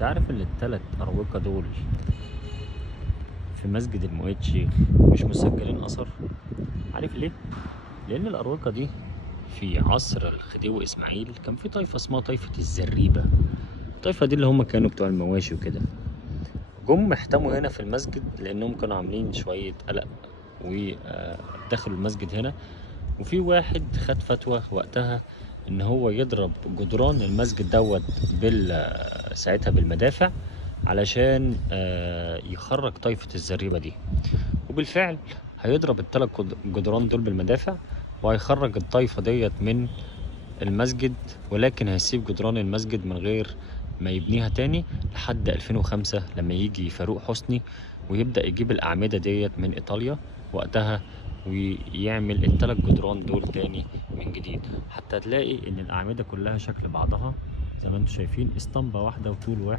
تعرف ان التلات أروقة دول في مسجد المؤيد شيخ مش مسجلين أثر؟ عارف ليه؟ لأن الأروقة دي في عصر الخديوي إسماعيل كان في طائفة اسمها طائفة الزريبة. الطائفة دي اللي هم كانوا بتوع المواشي وكده، جم احتموا هنا في المسجد لأنهم كانوا عاملين شوية قلق ودخلوا المسجد هنا. وفي واحد خد فتوى وقتها ان هو يضرب جدران المسجد دوت ساعتها بالمدافع علشان يخرج طائفة الزريبة دي. وبالفعل هيضرب الثلاث جدران دول بالمدافع، وهيخرج الطائفة ديت من المسجد، ولكن هيسيب جدران المسجد من غير ما يبنيها تاني لحد 2005 لما يجي فاروق حسني ويبدأ يجيب الأعمدة ديت من إيطاليا وقتها، ويعمل التلات جدران دول تاني من جديد، حتى تلاقي إن الأعمدة كلها شكل بعضها زي ما انتم شايفين، اسطمبة واحدة وطول واحد.